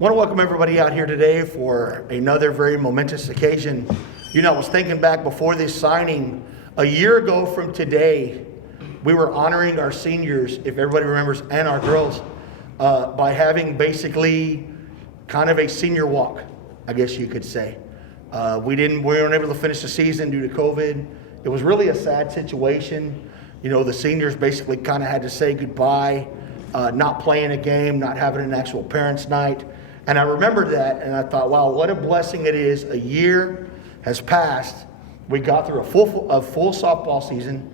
want to welcome everybody out here today for another very momentous occasion. You know, I was thinking back before this signing, a year ago from today, we were honoring our seniors, if everybody remembers, and our girls, by having basically kind of a senior walk, I guess you could say. We weren't able to finish the season due to COVID. It was really a sad situation. You know, the seniors basically kind of had to say goodbye, not playing a game, not having an actual parents' night. And I remembered that, and I thought, wow, what a blessing it is. A year has passed. We got through a full softball season.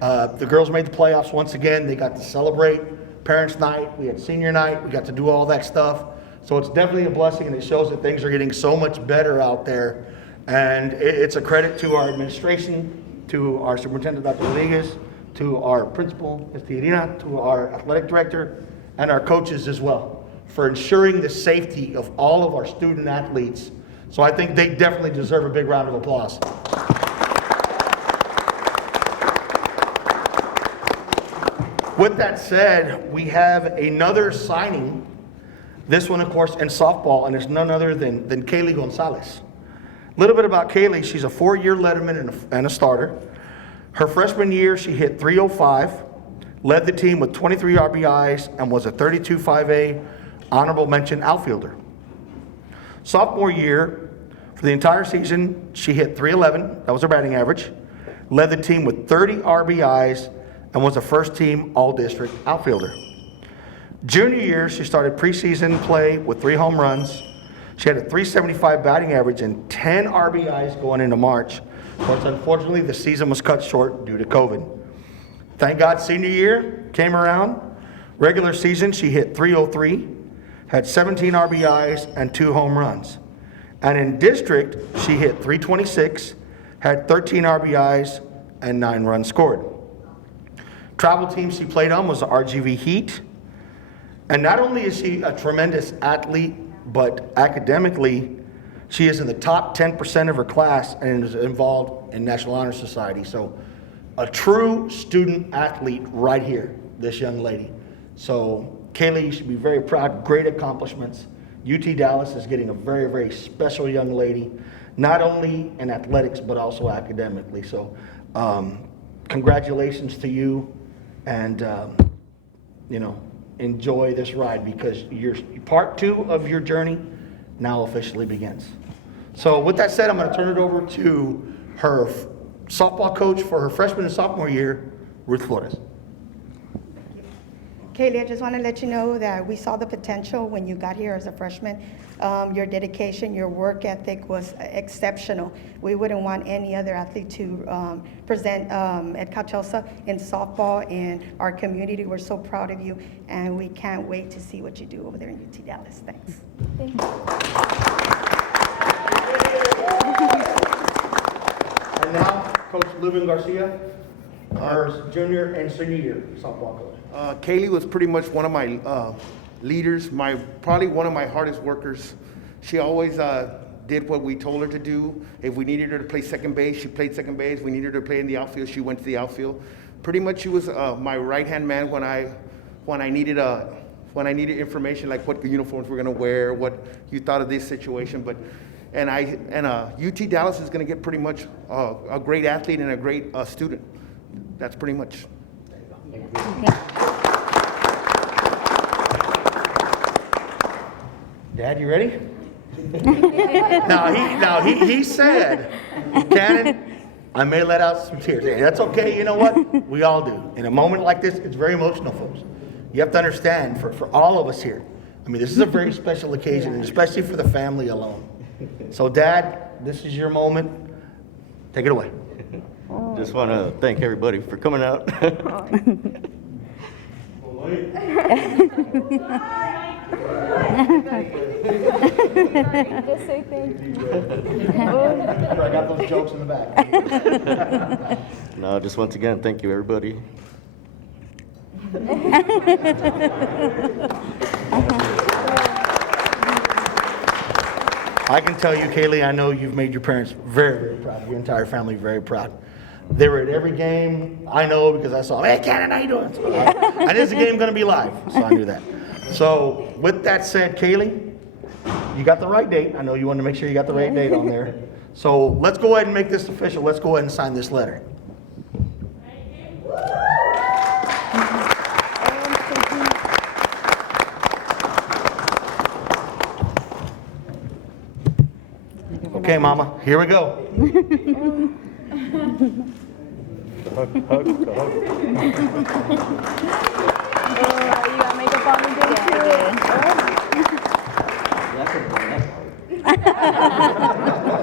The girls made the playoffs once again. They got to celebrate parents' night. We had senior night. We got to do all that stuff. So it's definitely a blessing, and it shows that things are getting so much better out there. And it's a credit to our administration, to our superintendent, Dr. Rodriguez, to our principal, Ms. Irina, to our athletic director, and our coaches as well, for ensuring the safety of all of our student athletes. So I think they definitely deserve a big round of applause. With that said, we have another signing. This one, of course, in softball, and it's none other than Kailey Gonzales. A little bit about Kailey. She's a 4-year letterman and a starter. Her freshman year, she hit .305, led the team with 23 RBIs, and was a 32-5A honorable mention outfielder. Sophomore year, for the entire season, she hit .311, that was her batting average, led the team with 30 RBIs, and was a first-team all-district outfielder. Junior year, she started preseason play with 3 home runs. She had a .375 batting average and 10 RBIs going into March. Of course, unfortunately, the season was cut short due to COVID. Thank God senior year came around. Regular season, she hit .303, had 17 RBIs and 2 home runs. And in district, she hit .326, had 13 RBIs and 9 runs scored. Travel team she played on was the RGV Heat. And not only is she a tremendous athlete, but academically, she is in the top 10% of her class and is involved in National Honor Society. So a true student athlete right here, this young lady. So Kailey, you should be very proud. Great accomplishments. UT Dallas is getting a very, very special young lady, not only in athletics, but also academically. So congratulations to you, and enjoy this ride, because your part 2 of your journey now officially begins. So with that said, I'm going to turn it over to her softball coach for her freshman and sophomore year, Ruth Flores. Kailey, I just want to let you know that we saw the potential when you got here as a freshman. Your dedication, your work ethic was exceptional. We wouldn't want any other athlete to present Edcouch-Elsa in softball in our community. We're so proud of you, and we can't wait to see what you do over there in UT Dallas. Thanks. Thank you. And now, Coach Lubin Garcia, our junior and senior year softball coach. Kailey was pretty much one of my leaders, probably one of my hardest workers. She always did what we told her to do. If we needed her to play second base, she played second base. We needed her to play in the outfield, she went to the outfield. Pretty much she was my right-hand man when I needed information, like what uniforms we're gonna wear, what you thought of this situation. And UT Dallas is gonna get pretty much a great athlete and a great student. That's pretty much. Dad, you ready? He said, Cannon, I may let out some tears. Hey, that's okay, you know what? We all do. In a moment like this, it's very emotional, folks. You have to understand, for all of us here, I mean, this is a very special occasion, and especially for the family alone. So, Dad, this is your moment. Take it away. Just want to thank everybody for coming out. Just say thank you. I got those jokes in the back. No, just once again, thank you, everybody. I can tell you, Kailey, I know you've made your parents very, very proud, your entire family very proud. They were at every game. I know because I saw, hey, Cannon, how you doing? So and is the game going to be live? So I knew that. So with that said, Kailey, you got the right date. I know you wanted to make sure you got the right date on there. So let's go ahead and make this official. Let's go ahead and sign this letter. Okay, Mama, here we go. You got makeup on again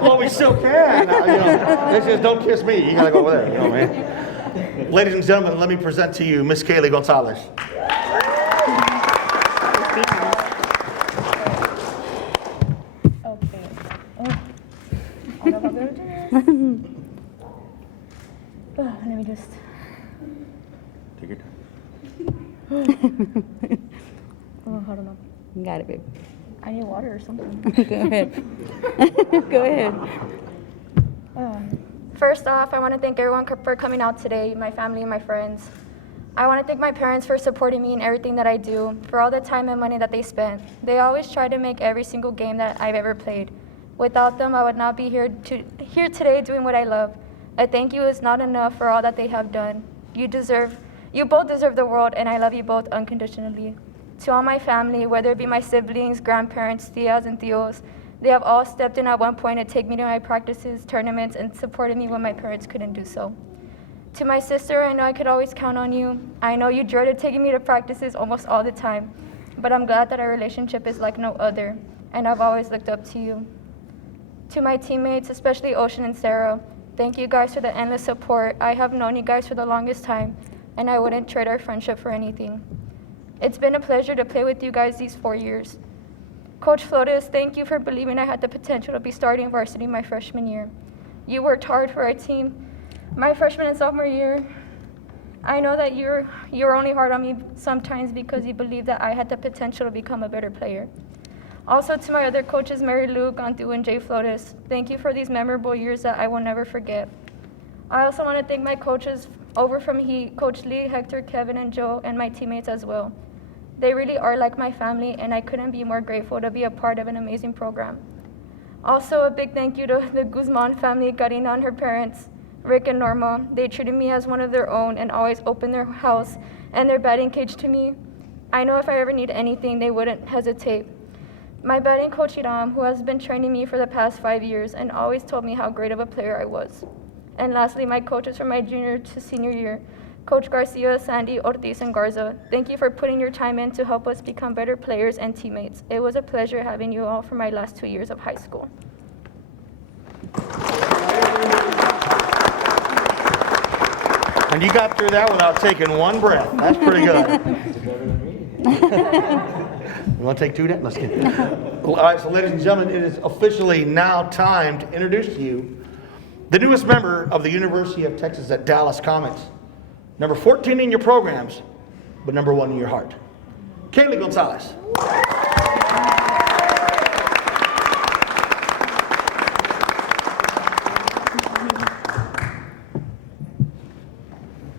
Well, we still can. It's just don't kiss me. You gotta go over there. You know what I mean? Ladies and gentlemen, let me present to you Miss Kailey Gonzales. Okay. I don't know if I'll be able to do this. Let me just. Take your time. Oh, hold on. You got it, babe. I need water or something. Go ahead. Go ahead. First off, I want to thank everyone for coming out today, my family and my friends. I want to thank my parents for supporting me in everything that I do, for all the time and money that they spent. They always try to make every single game that I've ever played. Without them, I would not be here today doing what I love. A thank you is not enough for all that they have done. You both deserve the world, and I love you both unconditionally. To all my family, whether it be my siblings, grandparents, tias, and tios, they have all stepped in at one point to take me to my practices, tournaments, and supported me when my parents couldn't do so. To my sister, I know I could always count on you. I know you dreaded taking me to practices almost all the time, but I'm glad that our relationship is like no other, and I've always looked up to you. To my teammates, especially Ocean and Sarah, thank you guys for the endless support. I have known you guys for the longest time, and I wouldn't trade our friendship for anything. It's been a pleasure to play with you guys these 4 years. Coach Flores, thank you for believing I had the potential to be starting varsity my freshman year. You worked hard for our team my freshman and sophomore year. I know that you're only hard on me sometimes because you believe that I had the potential to become a better player. Also to my other coaches, Mary Lou, Gantu, and Jay Flores, thank you for these memorable years that I will never forget. I also want to thank my coaches over from Heat, Coach Lee, Hector, Kevin, and Joe, and my teammates as well. They really are like my family, and I couldn't be more grateful to be a part of an amazing program. Also, a big thank you to the Guzman family, Karina and her parents, Rick and Norma. They treated me as one of their own and always opened their house and their batting cage to me. I know if I ever need anything, they wouldn't hesitate. My batting coach, Hiram, who has been training me for the past 5 years and always told me how great of a player I was. And lastly, my coaches from my junior to senior year, Coach Garcia, Sandy, Ortiz, and Garza. Thank you for putting your time in to help us become better players and teammates. It was a pleasure having you all for my last 2 years of high school. And you got through that without taking one breath. That's pretty good. You want to take 2 then? Let's get it. All right, so ladies and gentlemen, it is officially now time to introduce to you the newest member of the University of Texas at Dallas Comets. Number 14 in your programs, but number 1 in your heart. Kailey Gonzales.